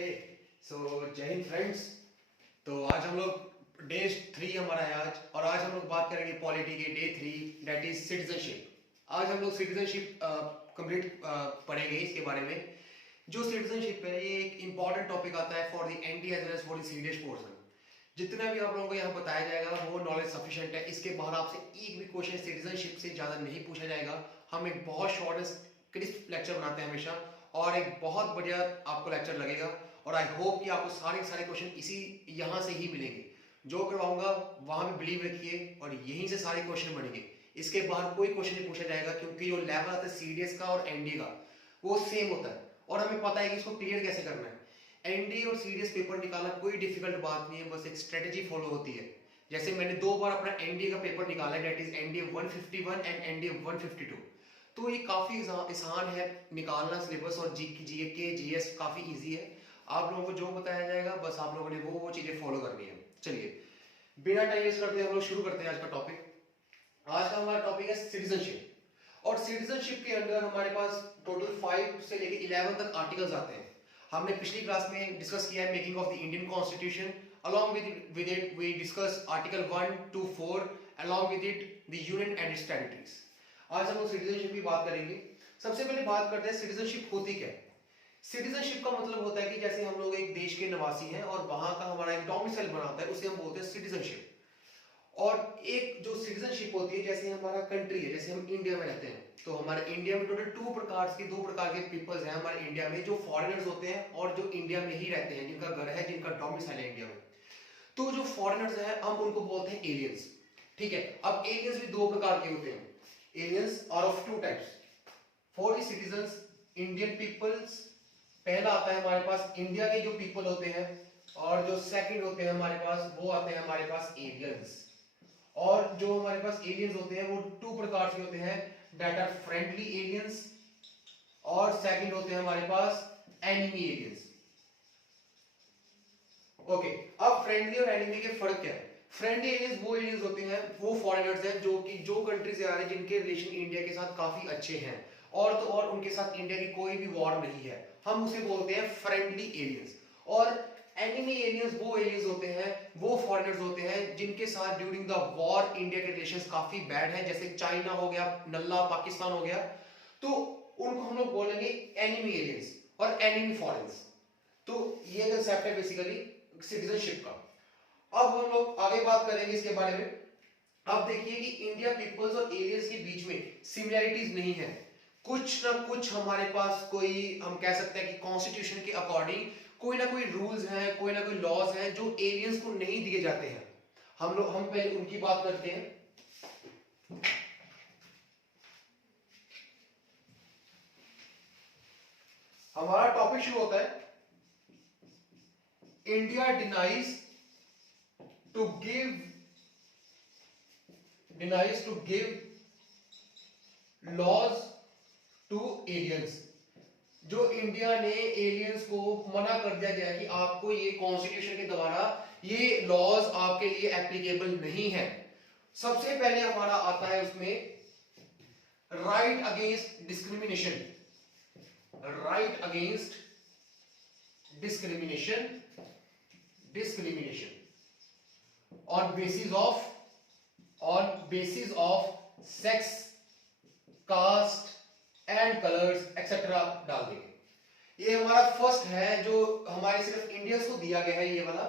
Okay so जय Hind friends. तो आज हम लोग डे 3 हमारा है आज, और आज हम लोग बात करेंगे पॉलिटी के डे 3 दैट इज सिटीजनशिप। आज हम लोग सिटीजनशिप कंप्लीट पढ़ेंगे इसके बारे में। जो सिटीजनशिप है ये एक इंपॉर्टेंट टॉपिक आता है for the NT as well as for the CDS portion. जितना भी आप लोगों को यहाँ बताया जाएगा वो नॉलेज सफिशिएंट है। इसके बाहर आपसे एक भी क्वेश्चन सिटीजनशिप से ज़्यादा नहीं पूछा जाएगा। हम एक बहुत शॉर्ट एंड क्रिस्प लेक्चर बनाते हैं हमेशा, और एक बहुत बढ़िया आपको लेक्चर लगेगा। और आई होप कि आपको सारे क्वेश्चन इसी यहाँ से ही मिलेंगे। जो करवाऊंगा वहां भी बिलीव रखिए, और यहीं से सारे क्वेश्चन बनेंगे। इसके बाहर कोई क्वेश्चन नहीं पूछा जाएगा, क्योंकि जो लेवल आता है सीडीएस का और एनडीए का वो सेम होता है, और हमें पता है कि इसको क्लियर कैसे करना है। एनडीए और सीडीएस पेपर निकालना कोई डिफिकल्ट बात नहीं है, बस एक स्ट्रेटेजी फॉलो होती है। जैसे मैंने 2 बार अपना एनडीए का पेपर निकाला है, that is NDA 151 and NDA 152। तो ये काफी आसान है निकालना सिलेबस, और जीके जीएस काफी इजी है। आप लोगों को जो बताया जाएगा बस आप लोगों ने वो चीजें फॉलो करनी है। चलिए बिना टाइम वेस्ट करते हम लोग शुरू करते हैं आज का टॉपिक। आज का हमारा टॉपिक है सिटीजनशिप, और सिटीजनशिप के अंदर हमारे पास टोटल 5 से लेकर 11 तक आर्टिकल्स आते हैं। हमने पिछली क्लास में डिस्कस किया है making of the Indian constitution. along with it we discuss article 1 to 4, along with it the union and its territories। आज हम लोग सिटीजनशिप की बात करेंगे। सबसे पहले बात करते हैं सिटीजनशिप होती क्या है। सिटीजनशिप का मतलब होता है कि जैसे हम लोग एक देश के निवासी हैं और वहां का हमारा एक डोमिसाइल बनाता है, उसे हम बोलते हैं सिटीजनशिप। और एक जो सिटीजनशिप होती है, जैसे हमारा कंट्री है, जैसे हम इंडिया में रहते हैं, तो हमारे इंडिया में टोटल 2 प्रकार के पीपल्स हैं हमारे इंडिया में, जो फॉरेनर्स होते हैं और जो इंडिया में ही रहते हैं, जिनका घर है, जिनका डोमिसाइल है इंडिया में। तो जो फॉरेनर्स हैं हम उनको बोलते हैं एलियंस। ठीक है, अब एलियंस भी 2 प्रकार के होते हैं। Aliens are of 2 types for the citizens Indian peoples. पहला आता है हमारे पास इंडिया के जो पीपल होते हैं, और जो सेकंड होते हैं हमारे पास वो आते हैं हमारे पास एलियंस। और जो हमारे पास एलियंस होते हैं वो 2 प्रकार के होते हैं, दैट आर फ्रेंडली एलियंस, और सेकंड होते हैं हमारे पास एनिमी एलियंस। ओके, अब फ्रेंडली और एनिमी के फर्क क्या है। फ्रेंडली एलियंस वो एलियंस होते हैं, वो फॉरेनर्स हैं जो कंट्री से आ रहे हैं, जिनके रिलेशन इंडिया के साथ काफी अच्छे हैं, और तो और उनके साथ इंडिया की कोई भी वॉर नहीं है, हम उसे बोलते हैं फ्रेंडली एलियंस। और एनिमी एलियंस वो एलियंस होते हैं, वो फॉरेनर्स होते हैं जिनके साथ ड्यूरिंग द वॉर इंडिया के रिलेशंस काफी बैड हैं, जैसे चाइना हो गया, नल्ला पाकिस्तान हो गया, तो उनको हम लोग बोलेंगे एनिमी एलियंस और एनिमी फॉरेनर्स। तो ये कंसेप्ट है बेसिकली सिटीजनशिप का। अब हम लोग आगे बात करेंगे इसके बारे में। अब देखिए कि इंडिया पीपल्स और एलियंस के बीच में सिमिलैरिटीज नहीं है, कुछ ना कुछ हमारे पास कोई, हम कह सकते हैं कि कॉन्स्टिट्यूशन के अकॉर्डिंग कोई ना कोई रूल्स हैं, कोई ना कोई लॉज हैं जो एलियंस को नहीं दिए जाते हैं। हम पहले उनकी बात करते हैं। हमारा टॉपिक शुरू होता है, India denies to give laws to aliens. जो इंडिया ने एलियंस को मना कर दिया गया कि आपको ये कॉन्स्टिट्यूशन के द्वारा ये लॉज आपके लिए एप्लीकेबल नहीं है। सबसे पहले हमारा आता है उसमें right against discrimination. Right against discrimination on basis of sex, caste and colors etc. डाल देंगे। ये हमारा फर्स्ट है जो हमारे सिर्फ इंडियंस को दिया गया है ये वाला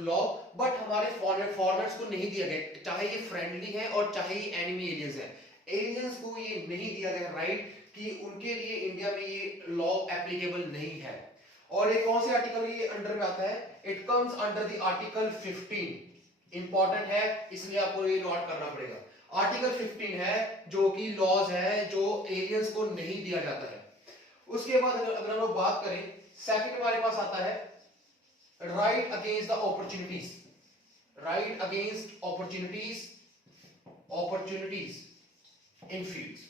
लॉ, बट हमारे फॉरेनर्स को नहीं दिया गया, चाहे ये फ्रेंडली है और चाहे ये एनिमी एलियंस है। एलियंस को ये नहीं दिया गया राइट कि उनके लिए इंडिया में ये लॉ एप्लीकेबल नहीं है। और ये कौन से आर्टिकल ये अंडर में आता है, it comes under the article 15। Important है इसलिए आपको ये नोट करना पड़ेगा। आर्टिकल 15 है जो कि लॉज है जो एलियंस को नहीं दिया जाता है। उसके बाद अगर हम लोग बात करें, सेकंड हमारे पास आता है right against the opportunities. Right against opportunities in fields.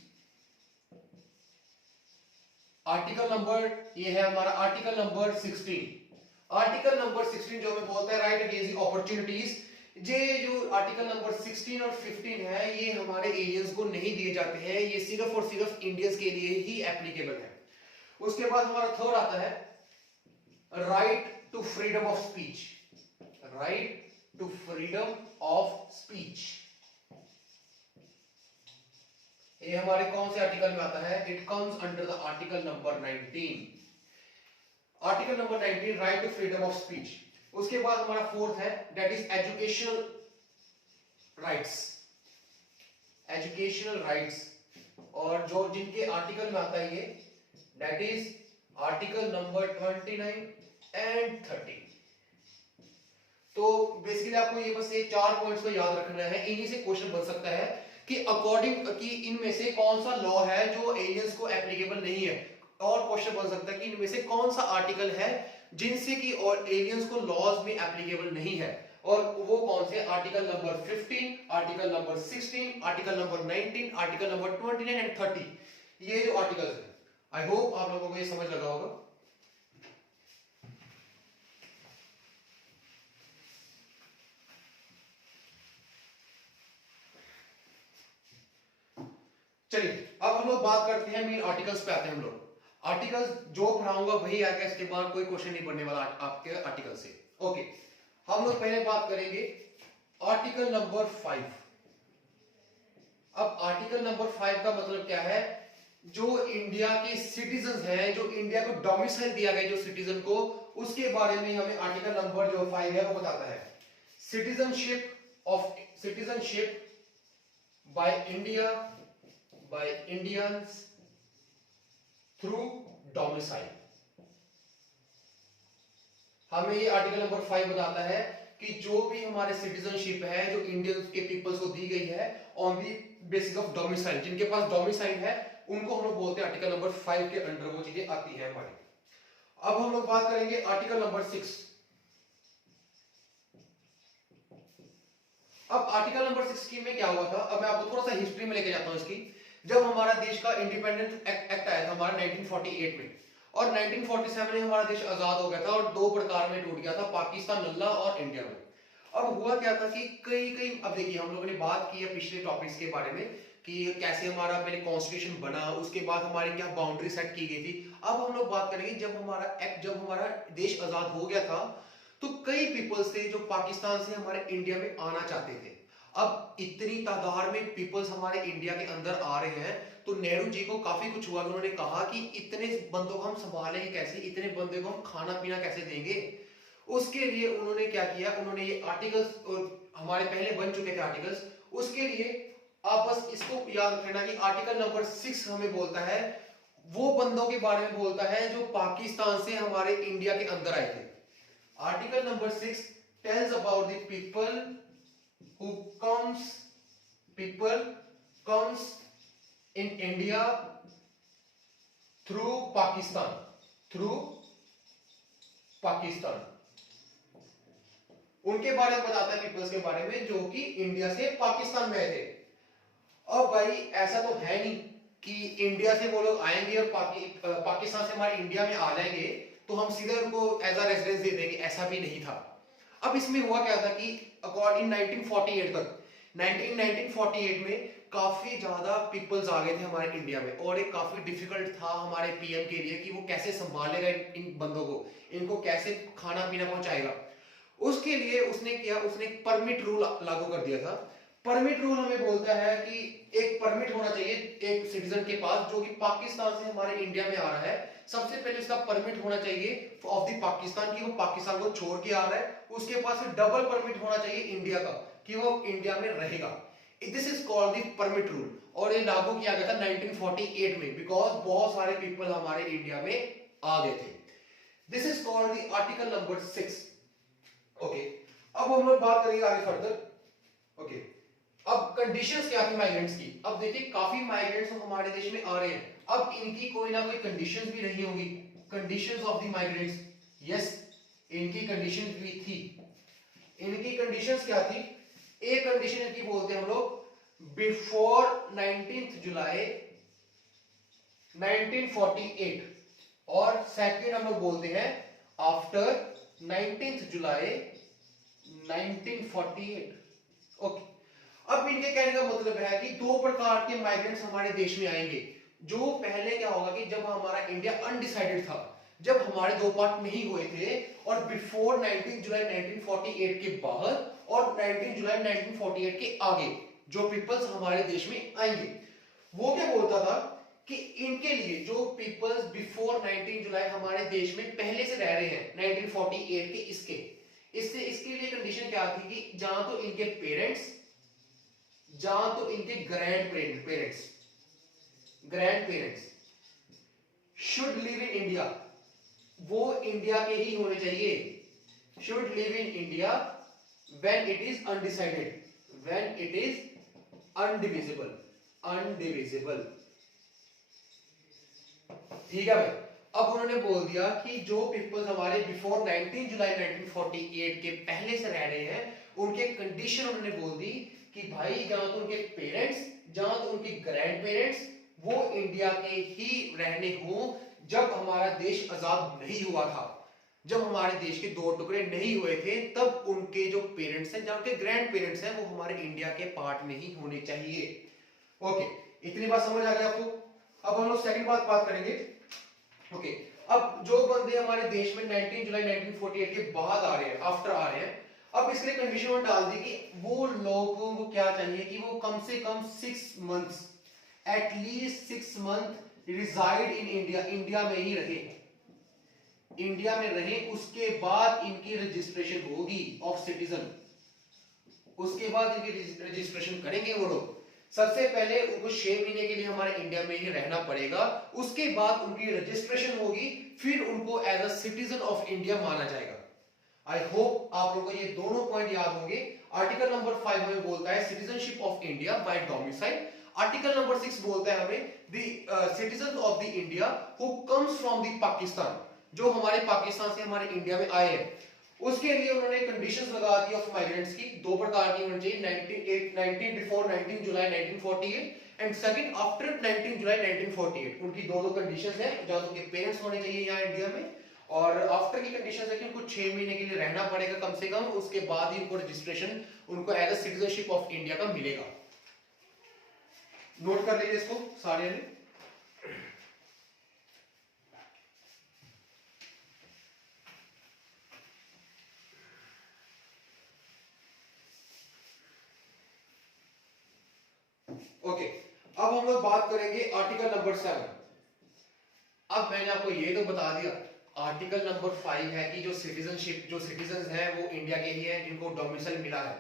Article number ये है हमारा आर्टिकल नंबर 16। आर्टिकल नंबर 16 जो हमें बोलता है राइट अगेंस्ट अपॉर्चुनिटीज। ये जो आर्टिकल नंबर 16 और 15 है ये हमारे एलियंस को नहीं दिए जाते हैं, ये सिर्फ और सिर्फ इंडियंस के लिए ही एप्लीकेबल है। उसके बाद हमारा थर्ड आता है right to freedom of speech, right to freedom of speech. ये हमारे कौन से आर्टिकल में आता है? It comes under the article number 19, article number 19 right to freedom of speech. उसके बाद हमारा फोर्थ है that is educational rights, educational rights, और जो जिनके आर्टिकल में आता है ये that is article number 29 and 30। तो बेसिकली आपको ये बस ये 4 पॉइंट्स को याद रखना है, इन्हीं से क्वेश्चन बन सकता है कि अकॉर्डिंग कि इनमें से कौन सा लॉ है जो एलियंस को एप्लीकेबल नहीं है, और क्वेश्चन बन सकता है कि इनमें से कौन सा आर्टिकल है जिनसे कि और एलियंस को लॉज में एप्लीकेबल नहीं है, और वो कौन से? Article number 15, article number 16, article number 19, article number 29 and 30। ये जो आर्टिकल्स है, आई होप आप लोगों को ये समझ लगा होगा। चलिए अब हम लोग बात करते हैं मेन आर्टिकल्स पे आते हैं। हम लोग आर्टिकल्स जो पढ़ाऊंगा वही आगे, इसके बाद कोई क्वेश्चन नहीं बनने वाला आपके आर्टिकल से। ओके, हम लोग पहले बात करेंगे आर्टिकल नंबर 5। अब आर्टिकल नंबर 5 का मतलब क्या है? जो इंडिया के सिटीजन हैं, जो इंडिया को डोमिसाइल दिया गया जो सिटीजन को, उसके बारे में हमें आर्टिकल नंबर जो 5 है वो बताता है। Citizenship by India by Indians through domicile। हमें ये आर्टिकल नंबर 5 बताता है कि जो भी हमारे सिटीजनशिप है जो इंडियंस के पीपल्स को दी गई है on the basis of domicile, जिनके पास डोमिसाइल है उनको हम लोग बोलते हैं आर्टिकल नंबर 5 के अंडर वो चीजें आती है हमारी। अब हम लोग बात करेंगे आर्टिकल नंबर 6। अब आर्टिकल नंबर 6 में क्या हुआ था, अब मैं आपको थोड़ा सा हिस्ट्री में लेके जाता हूं इसकी। जब हमारा देश का इंडिपेंडेंस एक्ट आया था हमारा 1948 में, और 1947 में हमारा देश आजाद हो गया था और दो प्रकार में टूट गया था, पाकिस्तान नल्ला और इंडिया में। अब हुआ क्या था कि कई कई, अब देखिए हम लोगों ने बात की है पिछले टॉपिक्स के बारे में कि कैसे हमारा पहले कॉन्स्टिट्यूशन बना, उसके बाद हमारी क्या बाउंड्री सेट की गई थी। अब हम लोग बात करेंगे जब हमारा देश आजाद हो गया था तो कई पीपल्स थे जो पाकिस्तान से हमारे इंडिया में आना चाहते थे। अब इतनी तादाद में पीपल्स हमारे इंडिया के अंदर आ रहे हैं तो नेहरू जी को काफी कुछ हुआ, उन्होंने कहा कि इतने बंदों को हम संभालेंगे कैसे, इतने बंदे को हम खाना पीना कैसे देंगे। उसके लिए उन्होंने क्या किया, उन्होंने ये आर्टिकल्स, और हमारे पहले बन चुके थे आर्टिकल्स, उसके लिए आप बस इसको याद रखना कि आर्टिकल नंबर 6 हमें बोलता है वो बंदों के बारे में बोलता है जो पाकिस्तान से हमारे इंडिया के अंदर आए थे। Article number 6 tells about the who comes in India through Pakistan, उनके बारे में बताता है पीपल्स के बारे में जो कि इंडिया से पाकिस्तान में आए थे। अब भाई ऐसा तो है नहीं कि इंडिया से वो लोग आएंगे और पाकिस्तान से हमारे इंडिया में आ जाएंगे तो हम सीधे उनको एज अ रेजिडेंस दे देंगे, ऐसा भी नहीं था। अब इसमें हुआ क्या था कि अकॉर्डिंग 1948 तक 1948 में काफी ज्यादा पीपल्स आ गए थे हमारे इंडिया में, और एक काफी डिफिकल्ट था हमारे पीएम के लिए कि वो कैसे संभालेगा इन बंदों को, इनको कैसे खाना पीना पहुंचाएगा। उसके लिए उसने किया, उसने परमिट रूल लागू कर दिया था। परमिट रूल हमें बोलता है कि एक परमिट होना चाहिए एक सिटीजन के पास जो कि पाकिस्तान से हमारे इंडिया में आ रहा है। सबसे पहले उसका परमिट होना चाहिए ऑफ द पाकिस्तान की वो पाकिस्तान को छोड़ के आ रहा है, उसके पास डबल परमिट होना चाहिए इंडिया का कि वो इंडिया में रहेगा। This is called the permit rule, और ये लागू किया गया था 1948 में बिकॉज बहुत सारे पीपल हमारे इंडिया में आ गए थे। This is called the article number 6। Okay, अब हम लोग बात करेंगे आगे फर्दर। ओके, अब कंडीशंस क्या थी माइग्रेंट्स की। अब देखिए काफी माइग्रेंट्स हमारे देश में आ रहे हैं, अब इनकी कोई ना कोई कंडीशंस भी रही होंगी। Conditions of the migrants, yes इनकी कंडीशंस भी थी। इनकी कंडीशंस क्या थी? एक कंडीशन इनकी बोलते हैं हम लोग बिफोर 19 जुलाई 1948, और सेकंड हम लोग बोलते हैं आफ्टर 19 जुलाई 1948। ओके, अब इनके कहने का मतलब है कि दो प्रकार के माइग्रेंट्स हमारे देश में आएंगे। जो पहले क्या होगा कि जब हमारा इंडिया अनडिसाइडेड था, जब हमारे दो पार्ट नहीं हुए थे, और बिफोर 19 जुलाई 1948 के बाद और 19 जुलाई 1948 के आगे जो पीपल्स हमारे देश में आएंगे, वो क्या बोलता था कि इनके लिए जो पीपल्स बिफोर 19 जुलाई हमारे देश में पहले से रह रहे हैं 1948 के इसके लिए कंडीशन क्या थी कि जहां तो इनके पेरेंट्स, जहां तो इनके grandparents should live in India, वो इंडिया के ही होने चाहिए। Should live in India when it is undecided, when it is undivisible. ठीक है भाई। अब उन्होंने बोल दिया कि जो पीपल्स हमारे बिफोर 19 जुलाई 1948 के पहले से रह रहे हैं, उनके कंडीशन उन्होंने बोल दी कि भाई जहां तो उनके पेरेंट्स, जहां तो उनके ग्रैंड पेरेंट्स वो इंडिया के ही रहने हों। जब हमारा देश आजाद नहीं हुआ था, जब हमारे देश के दो टुकड़े नहीं हुए थे, तब उनके जो पेरेंट्स हैं, जहां उनके ग्रैंड पेरेंट्स हैं, वो हमारे इंडिया के पार्ट में ही होने चाहिए। ओके, इतनी बात समझ आ गई आपको। अब हम लोग सेकंड बात करेंगे। ओके, अब जो बंदे हमारे देश में 19 जुलाई 1948 के बाद आ रहे हैं, आफ्टर आ रहे हैं, अब इसके लिए कंडीशन डाल दी कि वो लोगों को क्या चाहिए कि वो कम से कम 6 months, at least 6 month resided in India, India में ही रहे, इंडिया में रहे। उसके बाद इनकी रजिस्ट्रेशन होगी ऑफ सिटीजन, उसके बाद इनकी रजिस्ट्रेशन करेंगे वो लोग। सबसे पहले उनको 6 महीने के लिए हमारे इंडिया में ही रहना पड़ेगा, उसके बाद उनकी रजिस्ट्रेशन होगी, फिर उनको as a citizen of India माना जाएगा। आई होप आप लोगों को ये दोनों पॉइंट याद होंगे। आर्टिकल नंबर 5 हमें बोलता है citizenship of India by domicile. Article number 6 बोलता है हमें the citizen of the India who comes from the Pakistan, जो हमारे पाकिस्तान से हमारे इंडिया में आए हैं। उसके लिए उन्होंने कंडीशंस लगा दी ऑफ माइग्रेंट्स की, दो प्रकार की होनी चाहिए, 19 before 19 July 1948 and second after 19 जुलाई 1948। उनकी दो कंडीशंस हैं, जहां उनके पेरेंट्स होने चाहिए यहाँ इंडिया में, और आफ्टर की कंडीशन है कि उनको 6 महीने के लिए रहना पड़ेगा कम से कम, उसके बाद ही उनको रजिस्ट्रेशन, उनको as a citizenship of India का मिलेगा। नोट कर लीजिए इसको सारे ने। ओके, अब हम लोग बात करेंगे आर्टिकल नंबर 7। अब मैंने आपको ये तो बता दिया, आर्टिकल नंबर 5 है कि जो सिटीजनशिप, जो सिटीजन हैं वो इंडिया के ही हैं, जिनको डोमिसाइल मिला है।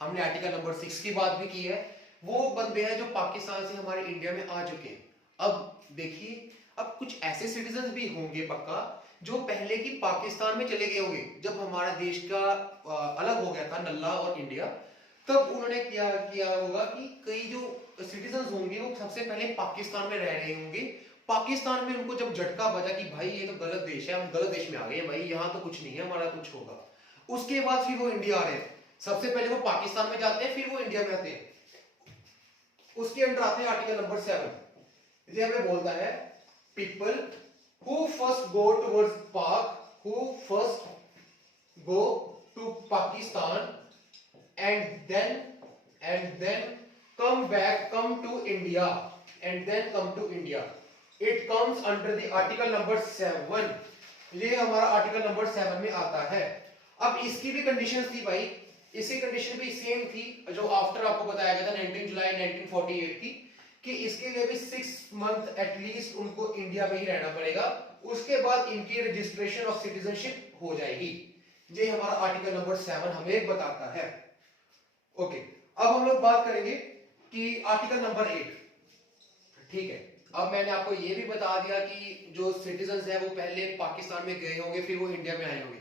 हमने आर्टिकल नंबर 6 की बात भी की है, वो बंदे हैं जो पाकिस्तान से हमारे इंडिया में आ चुके हैं। अब देखिए, अब कुछ ऐसे सिटीजन भी होंगे पक्का, जो पहले की पाकिस्तान में चले गए होंगे, जब हमारा देश का अलग हो गया था नल्ला और इंडिया, तब उन्होंने क्या किया होगा कि कई जो सिटीजन होंगे वो सबसे पहले पाकिस्तान में रह रहे होंगे। पाकिस्तान में उनको जब झटका बजा कि भाई ये तो गलत देश है, हम गलत देश में आ गए भाई, यहाँ तो कुछ नहीं है, हमारा कुछ होगा, उसके बाद फिर वो इंडिया आ रहे हैं। सबसे पहले वो पाकिस्तान में जाते हैं, फिर वो इंडिया में आते हैं। उसके अंदर आते हैं आर्टिकल नंबर 7। ये हमें बोलता है people who first go towards Pak, who first go to Pakistan and then come to India, and then come to India, it comes under the article number 7। ये हमारा आर्टिकल नंबर 7 में आता है। अब इसकी भी कंडीशंस थी भाई, इसकी कंडीशन भी सेम थी जो आफ्टर आपको बताया गया था 19 जुलाई 1948 की, कि इसके लिए भी 6 मंथ एटलीस्ट उनको इंडिया में ही रहना पड़ेगा, उसके बाद इनकी रजिस्ट्रेशन ऑफ सिटीजनशिप हो जाएगी। ये हमारा आर्टिकल नंबर 7 हमें बताता है। ओके, अब हम लोग बात करेंगे कि आर्टिकल नंबर 8। ठीक है, अब मैंने आपको ये भी बता दिया कि जो सिटीजन्स हैं वो पहले पाकिस्तान में गए होंगे, फिर वो इंडिया में आए होंगे।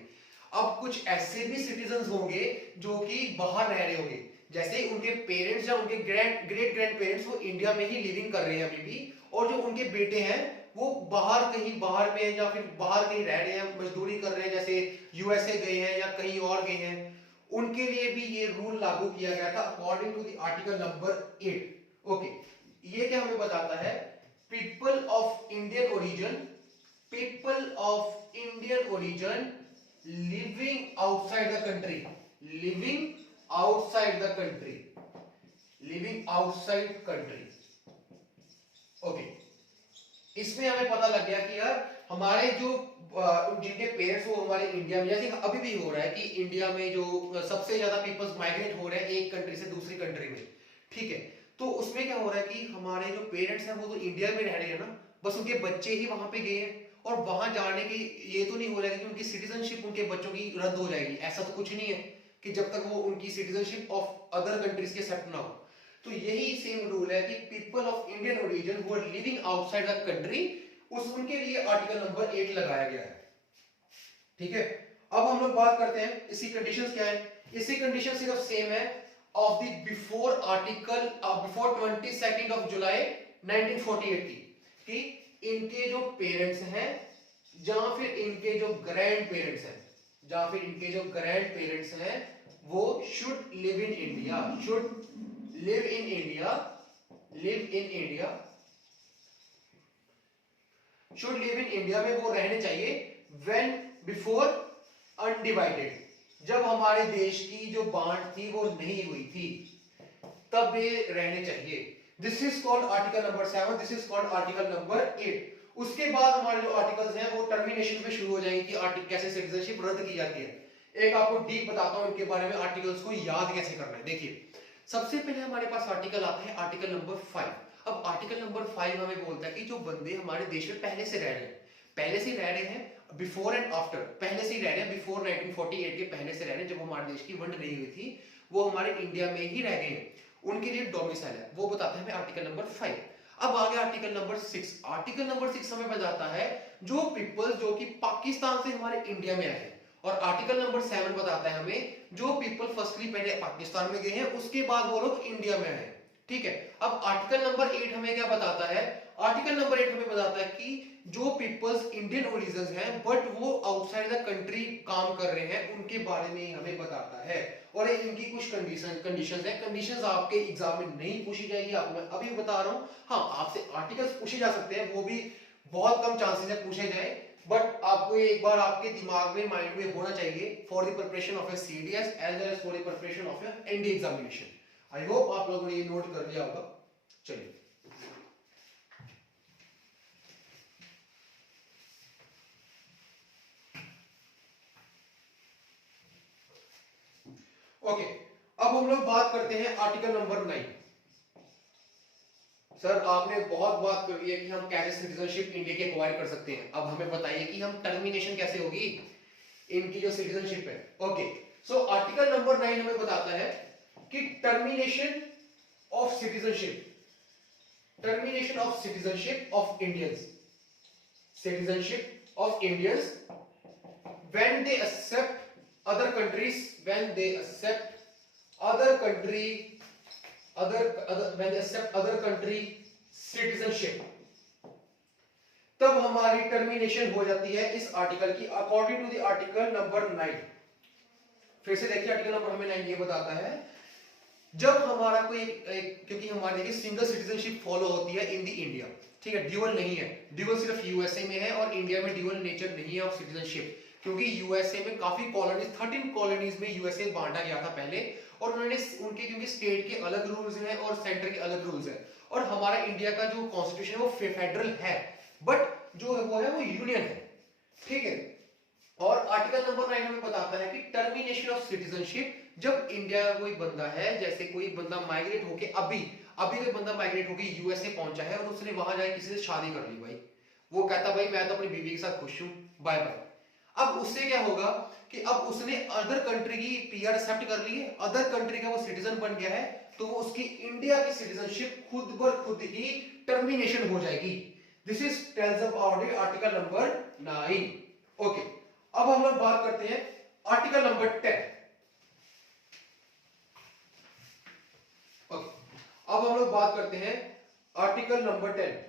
अब कुछ ऐसे भी सिटीजन्स होंगे जो कि बाहर रह रहे होंगे, जैसे उनके पेरेंट्स या उनके ग्रेट ग्रैंड पेरेंट्स वो इंडिया में ही लिविंग कर रहे हैं अभी भी, और जो उनके बेटे हैं वो बाहर कहीं बाहर में या फिर बाहर कहीं रह रहे हैं, मजदूरी कर रहे हैं, जैसे यूएसए गए हैं या कहीं और गए हैं, उनके लिए भी ये रूल लागू किया गया था according to the article number 8। Okay, ये क्या हमें बताता है, people of Indian origin, people of Indian origin living outside the country, living outside the country, living outside country. Okay, इसमें हमें पता लग गया कि यार हमारे जो जिनके पेरेंट्स वो हमारे इंडिया में, जैसे अभी भी हो रहा है कि इंडिया में जो सबसे ज्यादा पीपल्स माइग्रेट हो रहे हैं एक कंट्री से दूसरी कंट्री में, ठीक है, तो उसमें क्या हो रहा है कि हमारे जो पेरेंट्स हैं वो तो इंडिया में रह रहे हैं ना, बस उनके बच्चे ही वहां पे गए हैं, और वहां जाने की ये तो नहीं हो रहा है कि उनकी सिटीजनशिप उनके बच्चों की रद्द हो जाएगी, ऐसा तो कुछ नहीं है कि जब तक वो उनकी सिटीजनशिप ऑफ अदर कंट्रीज के एक्सेप्ट ना हो। तो यही सेम रूल है कि people of Indian origin who are living outside the country, उस उनके लिए आर्टिकल नंबर 8 लगाया गया है, ठीक है। अब हम लोग बात करते हैं इसकी कंडीशंस क्या है। इसकी कंडीशन सिर्फ सेम है of the before article before 22 of July 1948 की, कि इनके जो पेरेंट्स हैं या फिर इनके जो ग्रैंड पेरेंट्स हैं, या फिर इनके जो ग्रैंड पेरेंट्स हैं वो should live in India, should live in India, live in India, should live in India में वो रहने चाहिए व्हेन बिफोर अनडिवाइडेड, जब हमारे देश की जो बांट थी वो नहीं हुई थी तब ये रहने चाहिए। This is called article number 7, this is called article number 8। उसके बाद हमारे जो आर्टिकल्स हैं वो टर्मिनेशन पे शुरू हो जाएंगे कि आर्टिकल कैसे सिटीजनशिप रद्द की जाती है। एक आपको डीप बताता हूं इनके बारे में, आर्टिकल्स को याद कैसे करना है। देखिए सबसे पहले हमारे पास आर्टिकल आता है आर्टिकल नंबर 5। अब आर्टिकल नंबर 5 हमें बोलता है कि जो बंदे हमारे देश में पहले से रह रहे हैं, पहले से रह रहे हैं, बिफोर एंड आफ्टर, पहले से ही रह रहे हैं, बिफोर 1948 के पहले से रह रहे हैं, जब हमारे देश की वंड नहीं हुई थी वो हमारे इंडिया में ही रह गए हैं, उनके लिए डोमिसाइल है, वो बताते हैं हमें आर्टिकल नंबर 5। अब आ गया आर्टिकल नंबर 6। आर्टिकल नंबर 6 हमें बताता है जो पीपल जो कि पाकिस्तान से हमारे इंडिया में आए हैं, और आर्टिकल नंबर 7 बताता है हमें जो पीपल फर्स्टली पहले पाकिस्तान में गए हैं उसके बाद वो लोग इंडिया में आए, ठीक है। अब आर्टिकल नंबर 8 हमें क्या बताता है, आर्टिकल नंबर 8 हमें बताता है कि जो पीपल्स इंडियन ओरिजिन हैं बट वो आउटसाइड द कंट्री काम कर रहे हैं उनके बारे में हमें बताता है, और इनकी कुछ कंडीशंस हैं। कंडीशंस आपके एग्जाम में नहीं पूछी जाएगी, आपको मैं अभी बता रहा हूं। हाँ, आपसे आर्टिकल्स पूछे जा सकते हैं, वो भी बहुत कम चांसेस है पूछे जाए, बट आपको एक बार आपके दिमाग में माइंड में होना चाहिए for the preparation of a CDS as well as for the preparation of a ND examination. I hope आप लोगों ने ये नोट कर लिया होगा। चलिए ओके, अब हम लोग बात करते हैं आर्टिकल नंबर 9। सर आपने बहुत बात कर ली है कि हम कैसे सिटीजनशिप इंडिया की एक्वायर कर सकते हैं, अब हमें बताइए कि हम टर्मिनेशन कैसे होगी इनकी जो सिटीजनशिप है। ओके, सो आर्टिकल नंबर 9 हमें बताता है कि termination of citizenship, termination of citizenship of Indians, citizenship of Indians when they accept other countries, when they accept other country, when they accept other country citizenship, तब हमारी termination हो जाती है इस आर्टिकल की according to the article number 9। फिर से देखिए आर्टिकल नंबर हमें 9 ये बताता है जब हमारा कोई क्योंकि हमारे देखिए सिंगल सिटीजनशिप फॉलो होती है इन द इंडिया, ठीक है, ड्यूअल नहीं है, ड्यूअल सिर्फ यूएसए में है और इंडिया में ड्यूअल नेचर नहीं है ऑफ सिटीजनशिप, क्योंकि यूएसए में काफी कॉलोनीज 13 कॉलोनीज में यूएसए बांटा गया था पहले, और उन्होंने उनके क्योंकि स्टेट के अलग रूल्स हैं और सेंटर के अलग रूल्स हैं, और हमारा इंडिया का जो कॉन्स्टिट्यूशन है वो फेडरल है बट जो है वो यूनियन है, ठीक है। और आर्टिकल नंबर 9 हमें बताता है कि टर्मिनेशन ऑफ सिटीजनशिप जब इंडिया का कोई बंदा है, जैसे कोई बंदा माइग्रेट होके अभी कोई बंदा माइग्रेट होके यूएसए पहुंचा है और उसने वहां जाके किसी से शादी कर ली, भाई वो कहता भाई मैं तो अपनी बीवी के साथ खुश हूं, बाय बाय। अब उससे क्या होगा कि अब उसने अदर कंट्री की पीआर एक्सेप्ट कर ली है, अदर कंट्री का वो सिटीजन बन गया है, तो वो उसकी इंडिया की सिटीजनशिप खुद बर खुद ही टर्मिनेशन हो जाएगी। This is tells about article number 9। Okay, अब हम लोग बात करते हैं आर्टिकल नंबर 10। ओके, अब हम लोग बात करते हैं आर्टिकल नंबर 10।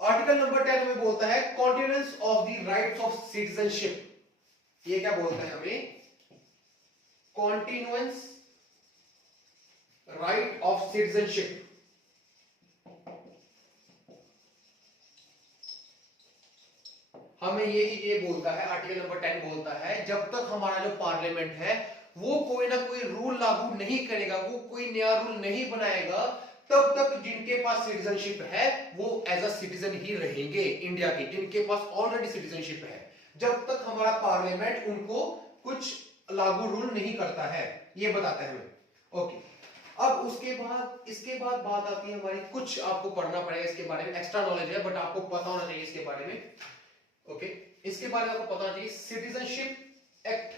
आर्टिकल नंबर 10 हमें बोलता है continuance of the rights of citizenship. ये क्या बोलता है हमें, कॉन्टिन्यूएंस राइट ऑफ सिटीजनशिप। हमें ये बोलता है, आर्टिकल नंबर 10 बोलता है जब तक हमारा जो पार्लियामेंट है वो कोई ना कोई रूल लागू नहीं करेगा, वो कोई नया रूल नहीं बनाएगा, तब तक जिनके पास सिटीजनशिप है वो एज अ सिटीजन ही रहेंगे इंडिया के, जिनके पास ऑलरेडी सिटीजनशिप है, जब तक हमारा पार्लियामेंट उनको कुछ लागू रूल नहीं करता है, ये बताता है हमें। ओके, अब उसके बाद इसके बाद बात आती है हमारी, कुछ आपको पढ़ना पड़ेगा इसके बारे में, एक्स्ट्रा नॉलेज है बट आपको पता होना चाहिए इसके बारे में। ओके, इसके बारे में आपको पता होना चाहिए citizenship act,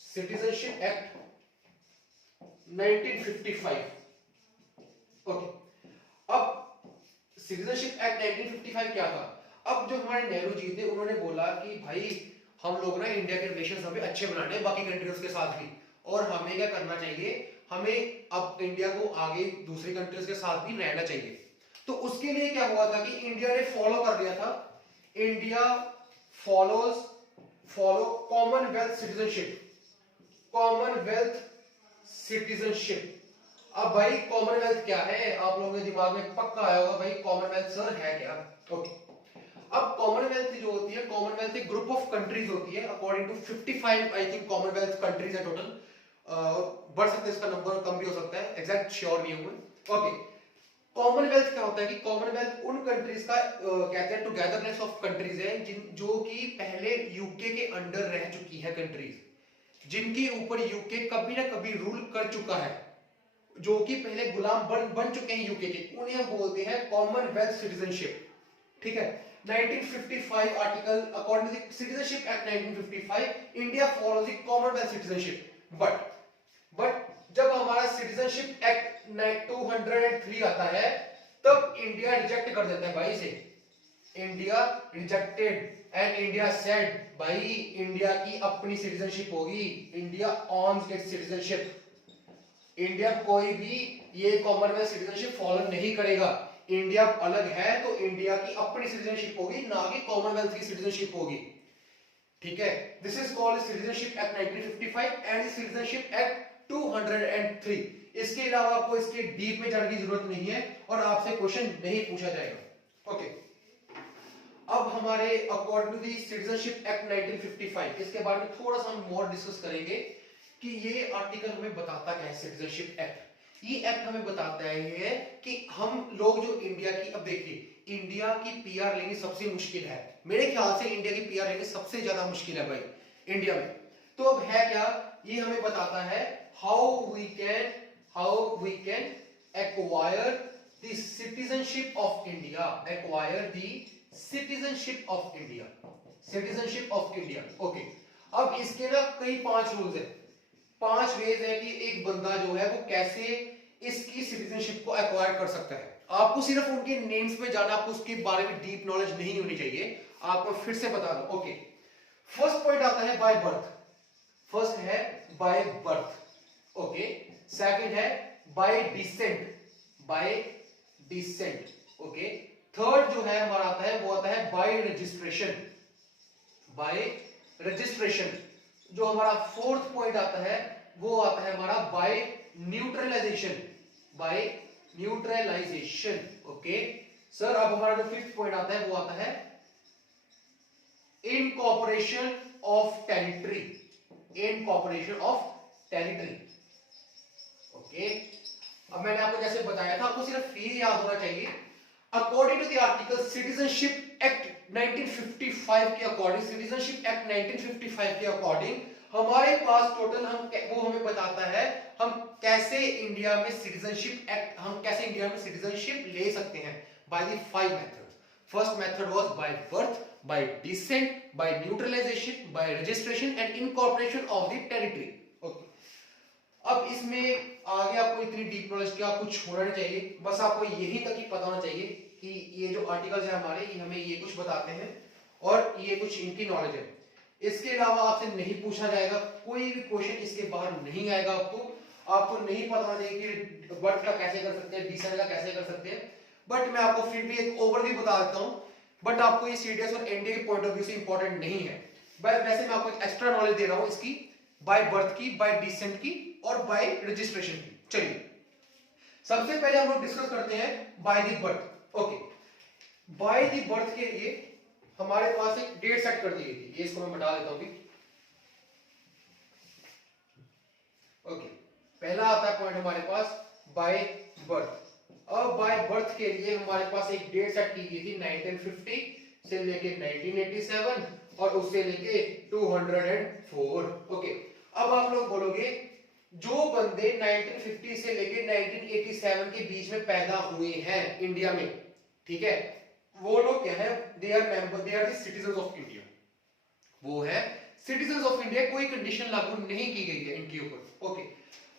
citizenship act 1955। Okay, अब सिटीजनशिप एक्ट 1955 क्या था? अब जो हमारे नेहरू जी थे उन्होंने बोला कि भाई हम लोग ना इंडिया के रिलेशन हमें अच्छे बनाने हैं बाकी कंट्रीज के साथ भी, और हमें क्या करना चाहिए, हमें अब इंडिया को आगे दूसरी कंट्रीज के साथ भी रहना चाहिए। तो उसके लिए क्या हुआ था कि इंडिया ने फॉलो कर लिया था, India follow Commonwealth citizenship, Commonwealth citizenship. अब भाई कॉमनवेल्थ क्या है, आप लोगों के दिमाग में पक्का आया होगा भाई कॉमनवेल्थ सर है क्या। ओके, अब कॉमनवेल्थ जो होती है, कॉमनवेल्थ एक ग्रुप ऑफ कंट्रीज होती है, according to 55 I think Commonwealth countries है टोटल, बढ़ सकता है इसका नंबर, कम भी हो सकता है, एग्जैक्ट श्योर नहीं हूं। ओके, कॉमनवेल्थ क्या होता है कि कॉमनवेल्थ उन कंट्रीज का कहते हैं टुगेदरनेस ऑफ कंट्रीज है जो कि पहले यूके के अंडर रह चुकी है कंट्रीज, जिनके ऊपर यूके कभी ना कभी रूल कर चुका है, जो कि पहले गुलाम बन चुके हैं यूके के, उन्हें हम बोलते हैं कॉमनवेल्थ सिटीजनशिप। ठीक है, 1955 article, according to the citizenship act 1955 India follows the Commonwealth citizenship. But जब हमारा सिटीजनशिप एक्ट 203 आता है तब इंडिया रिजेक्ट कर देता है भाई इसे, India rejected and India said भाई इंडिया की अपनी सिटीजनशिप होगी, इंडिया ऑन्स इट्स सिटीजनशिप, इंडिया कोई भी ये कॉमनवेल्थ सिटीजनशिप फॉलो नहीं करेगा, इंडिया अलग है तो इंडिया की अपनी सिटीजनशिप होगी, ना कि कॉमनवेल्थ की सिटीजनशिप होगी। ठीक है, this is called citizenship act 1955 and citizenship act 203। इसके अलावा आपको इसके डीप में जाने की जरूरत नहीं है और आपसे क्वेश्चन नहीं पूछा जाएगा। ओके, अब हमारे according to the citizenship act 1955 इसके बारे में थोड़ा सा हम मोर डिस्कस करेंगे कि ये आर्टिकल हमें बताता क्या है। सिटीजनशिप एक्ट, ये एक्ट हमें बताता है कि हम लोग जो इंडिया की, अब देखिए इंडिया की पीआर लेनी सबसे मुश्किल है, मेरे ख्याल से इंडिया की पीआर लेनी सबसे ज्यादा मुश्किल है भाई इंडिया में। तो अब है क्या, ये हमें बताता है how we can acquire the citizenship of India, acquire the citizenship of India, citizenship of India. Okay, अब इसके ना कई 5 रूल्स है, 5 वेज है कि एक बंदा जो है वो कैसे इसकी सिटीजनशिप को एक्वायर कर सकता है। आपको सिर्फ उनके नेम्स पे जाना, आपको उसके बारे में डीप नॉलेज नहीं होनी चाहिए, आपको फिर से बता दो। ओके, फर्स्ट पॉइंट आता है बाय बर्थ, फर्स्ट है बाय बर्थ। ओके, सेकंड है bye descent, bye descent. Okay, third जो है हमारा आता है वो आता है बाय रजिस्ट्रेशन, बाय रजिस्ट्रेशन। जो हमारा फोर्थ पॉइंट आता है वो आता है हमारा by neutralization, by neutralization. Okay sir, अब हमारा जो फिफ्थ पॉइंट आता है वो आता है incorporation of territory, incorporation of territory. Okay, अब मैंने आपको जैसे बताया था, आपको सिर्फ ये याद होना चाहिए, according to the article citizenship act 1955 के अकॉर्डिंग, सिटीजनशिप एक्ट 1955 के अकॉर्डिंग हमारे पास टोटल वो हमें बताता है हम कैसे इंडिया में सिटीजनशिप एक्ट, हम कैसे इंडिया में सिटीजनशिप ले सकते हैं by the 5 methods. First method was by birth, by descent, by neutralization, by registration and incorporation of the territory. Okay, अब इसमें आगे आपको इतनी डीप नॉलेज क्या कुछ होना नहीं चाहिए, बस आपको यही तक ही पता होना चाहिए कि ये जो आर्टिकल्स है हमारे, ये हमें ये कुछ बताते हैं और ये कुछ इनकी नॉलेज है। इसके अलावा आपसे नहीं पूछा जाएगा, कोई भी क्वेश्चन इसके बाहर नहीं आएगा। आपको नहीं पता होना चाहिए कि बर्थ का कैसे कर सकते हैं, डिसेंट का कैसे कर सकते हैं, बट मैं आपको फिर भी एक ओवरव्यू बता देता हूं। बट आपको ये सीडीएस और एनडीए के पॉइंट ऑफ व्यू से इंपॉर्टेंट नहीं है, वैसे मैं आपको एक एक्स्ट्रा नॉलेज दे रहा हूं इसकी, बाय बर्थ की, बाय डिसेंट की और बाय रजिस्ट्रेशन की। चलिए सबसे पहले हम लोग डिस्कस करते हैं by the birth. Okay, by the birth के लिए हमारे पास एक डेट सेट कर दी गई थी, ये इसको मैं बता देता हूं भी। ओके, पहला आता है पॉइंट हमारे पास बाय बर्थ। अब बाय बर्थ के लिए हमारे पास एक डेट सेट की गई थी 1950 से लेके 1987 और उससे लेके 204। ओके, अब आप लोग बोलोगे जो बंदे 1950 से लेके 1987 के बीच में पैदा हुए हैं इंडिया में, ठीक है, वो लोग क्या है, they are the citizens of India, वो है सिटीजंस ऑफ इंडिया, कोई कंडीशन लागू नहीं की गई है इनके ऊपर। ओके,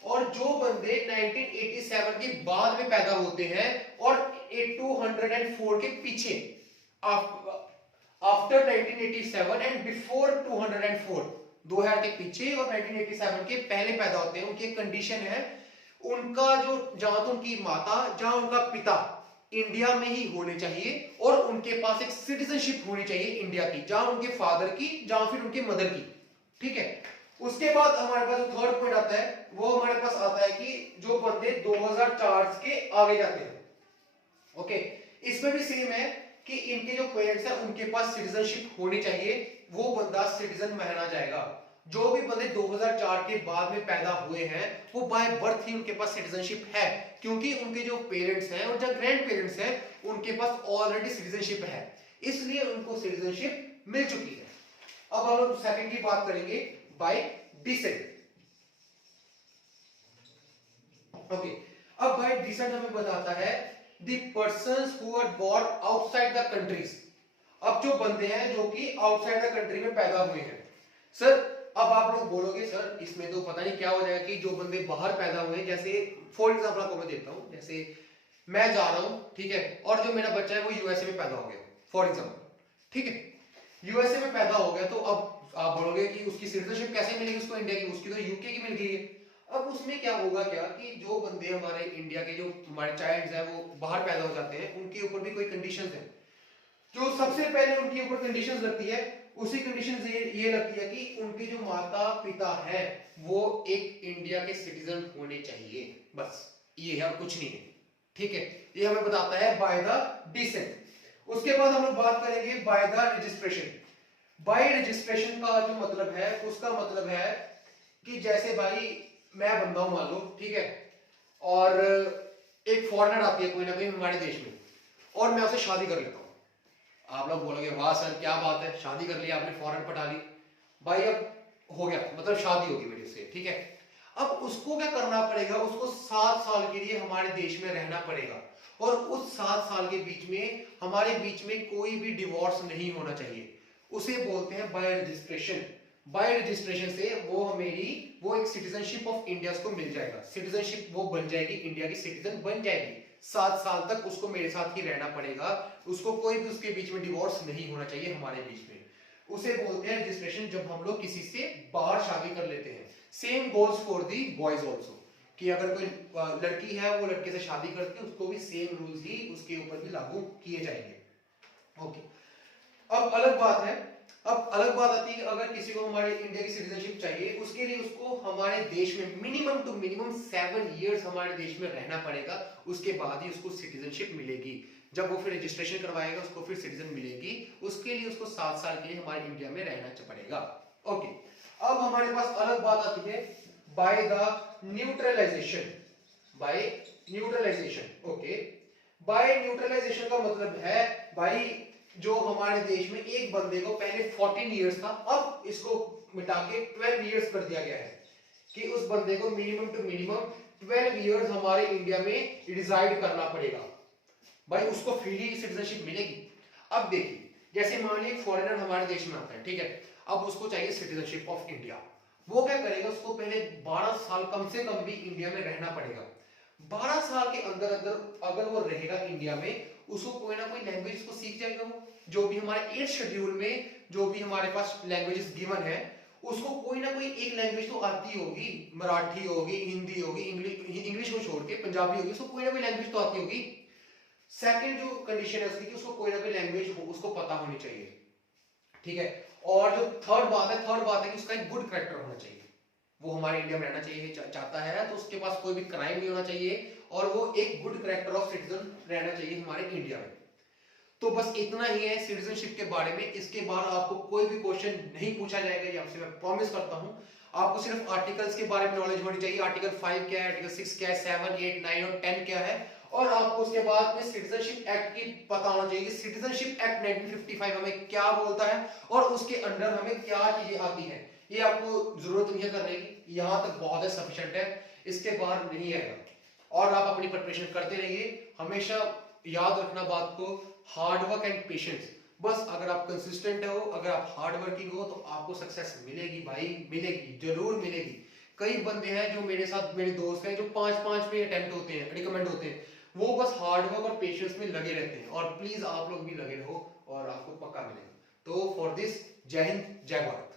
और जो बंदे 1987 के बाद में पैदा होते हैं और 204 के पीछे, आफ्टर 1987 एंड बिफोर 204, 2000 के पीछे और 1987 के पहले पैदा होते हैं, उनकी कंडीशन है उनका जो, जहां तो उनकी माता, जहां उनका पिता इंडिया में ही होने चाहिए और उनके पास एक सिटीजनशिप होनी चाहिए इंडिया की, जहां उनके फादर की, जहां फिर उनके मदर की, ठीक है। उसके बाद हमारे पास जो थर्ड पॉइंट आता है वो हमारे पास आता है कि जो बंदे 2004 के आगे जाते हैं, ओके, इसमें भी सेम है कि इनके जो पेरेंट्स हैं उनके पास सिटीजनशिप होनी चाहिए, वो बंदा सिटीजन माना जाएगा। जो भी बंदे 2004 के बाद में पैदा हुए हैं वो बाय बर्थ ही उनके पास सिटीजनशिप है, क्योंकि उनके जो पेरेंट्स हैं और जो ग्रैंड पेरेंट्स हैं उनके पास ऑलरेडी सिटीजनशिप है, इसलिए उनको सिटीजनशिप मिल चुकी है। अब हम लोग सेकंड की बात करेंगे, बाय डिसेंट। ओके, अब बाय डिसेंट हमें बताता है the persons who are born outside the countries. अब जो बंदे हैं जो कि आउटसाइड द कंट्री में पैदा हुए हैं, सर अब आप लोग बोलोगे सर इसमें तो पता नहीं क्या हो जाएगा कि जो बंदे बाहर पैदा हुए हैं, जैसे फॉर एग्जांपल आपको मैं देता हूं, जैसे मैं जा रहा हूं, ठीक है, और जो मेरा बच्चा है वो यूएसए में पैदा हो गया फॉर एग्जांपल, ठीक है, यूएसए में पैदा हो गया, तो अब आप बोलोगे कि उसकी सिटीजनशिप कैसे मिलेगी उसको इंडिया की, उसकी तो यूके की मिल गई है। अब उसमें क्या होगा, क्या कि जो बंदे हमारे इंडिया के, जो हमारे चाइल्ड है वो बाहर पैदा हो जाते हैं, उनके ऊपर भी कोई कंडीशंस है, जो सबसे पहले उनके ऊपर कंडीशंस लगती है, उसी कंडीशन से ये लगती है कि उनके जो माता पिता है वो एक इंडिया के सिटीजन होने चाहिए, बस ये है, कुछ नहीं है, ठीक है, ये हमें बताता है बाय द डिसेंट। उसके बाद हम लोग बात करेंगे by the registration. Bye registration का जो मतलब है, उसका मतलब है कि जैसे भाई मैं बंदा हूं मान लो, ठीक है, और एक फॉरेनर आती है कोई ना कोई हमारे देश में और मैं उससे शादी कर लेता हूं। आप लोग बोलोगे वाह सर क्या बात है, शादी कर ली आपने, फॉरेन पटा ली, भाई अब हो गया, मतलब शादी होगी मेरी से, ठीक है। अब उसको क्या करना पड़ेगा, उसको 7 साल के लिए हमारे देश में रहना पड़ेगा, और उस 7 साल के बीच में हमारे बीच में कोई भी डिवोर्स नहीं होना चाहिए, उसे बोलते हैं बाय रजिस्ट्रेशन। बाय रजिस्ट्रेशन से वो एक सिटीजनशिप ऑफ इंडिया को मिल जाएगा, सिटीजनशिप वो बन जाएगी, इंडिया की सिटीजन बन जाएगी। 7 साल तक उसको मेरे साथ ही रहना पड़ेगा, उसको कोई भी उसके बीच में डिवोर्स नहीं होना चाहिए हमारे बीच में, उसे बोलते हैं रजिस्ट्रेशन, जब हम लोग किसी से बाहर शादी कर लेते हैं। Same goals for the boys also, कि अगर कोई लड़की है वो लड़के से शादी करती है, उसको भी सेम रूल्स ही उसके ऊपर भी लागू किए जाएंगे। ओके, अब अलग बात है, अब अलग बात आती है अगर किसी को हमारे इंडिया की सिटीजनशिप चाहिए, उसके लिए उसको हमारे देश में मिनिमम टू मिनिमम 7 इयर्स हमारे देश में रहना पड़ेगा, उसके बाद ही उसको सिटीजनशिप मिलेगी। जब वो फिर रजिस्ट्रेशन करवाएगा उसको फिर सिटीजन मिलेगी, उसके लिए उसको 7 साल के लिए हमारे इंडिया में रहना पड़ेगा। ओके, अब हमारे पास अलग बात आती है by the neutralization. By neutralization, okay, by neutralization का मतलब है भाई जो हमारे देश में एक बंदे को पहले 14 इयर्स था, अब इसको मिटा के 12 इयर्स कर दिया गया है, कि उस बंदे को मिनिमम टू मिनिमम 12 इयर्स हमारे इंडिया में रिजाइड करना पड़ेगा, भाई उसको फिर ही सिटीजनशिप मिलेगी। अब देखिए जैसे मान लीजिए फॉरेनर हमारे देश में आता है, ठीक है, अब उसको चाहिए सिटीजनशिप ऑफ इंडिया, वो क्या करेगा, उसको पहले 12 साल कम से कम भी इंडिया में रहना पड़ेगा। 12 साल के अंदर अंदर अगर वो रहेगा इंडिया में, उसको कोई ना कोई लैंग्वेज को सीख जाएगा, वो जो भी हमारे 8th शेड्यूल में जो भी हमारे पास लैंग्वेजेस गिवन है, उसको कोई ना कोई एक लैंग्वेज तो आती होगी, मराठी होगी, हिंदी होगी, इंग्लिश को छोड़ के पंजाबी होगी, उसको कोई ना कोई लैंग्वेज तो आती होगी। सेकंड जो कंडीशन है उसकी कि उसको कोई ना कोई लैंग्वेज उसको पता होनी चाहिए, ठीक है। और जो थर्ड बात है कि उसका एक गुड कैरेक्टर होना चाहिए, वो हमारे इंडिया में रहना चाहिए चाहता है तो उसके पास कोई भी क्राइम नहीं होना चाहिए, और वो एक गुड कैरेक्टर ऑफ सिटीजन रहना चाहिए हमारे इंडिया में। तो बस इतना ही है सिटीजनशिप के बारे में। इसके बाद आपको कोई भी क्वेश्चन नहीं पूछा जाएगा, ये आपसे मैं प्रॉमिस करता हूं। आपको सिर्फ आर्टिकल्स के बारे में नॉलेज होनी चाहिए, आर्टिकल 5 क्या है, आर्टिकल 6 क्या है, 7, 8, 9 और 10 क्या है। और आपको उसके बाद में सिटीजनशिप एक्ट की पता होना चाहिए। सिटीजनशिप एक्ट 1955 हमें क्या बोलता है और उसके अंडर हमें क्या चीजें आती हैं, ये आपको जरूरत नहीं है करने की, यहां तक बहुत है, सफिशिएंट है, इसके बाहर नहीं आएगा। और आप अपनी प्रिपरेशन करते रहिए, हमेशा याद रखना बात को, हार्ड वर्क एंड पेशेंस। बस अगर आप कंसिस्टेंट हो, अगर आप हार्ड वर्किंग हो, तो आपको सक्सेस मिलेगी भाई, मिलेगी, जरूर मिलेगी। कई बंदे हैं जो मेरे साथ, मेरे दोस्त हैं, जो 5-5 में अटेम्प्ट होते हैं, रिकमेंड होते हैं, वो बस हार्ड वर्क और पेशेंस में लगे रहते हैं। और प्लीज आप लोग भी लगे रहो और आपको पक्का मिलेगा। तो फॉर दिस, जय हिंद, जय भारत।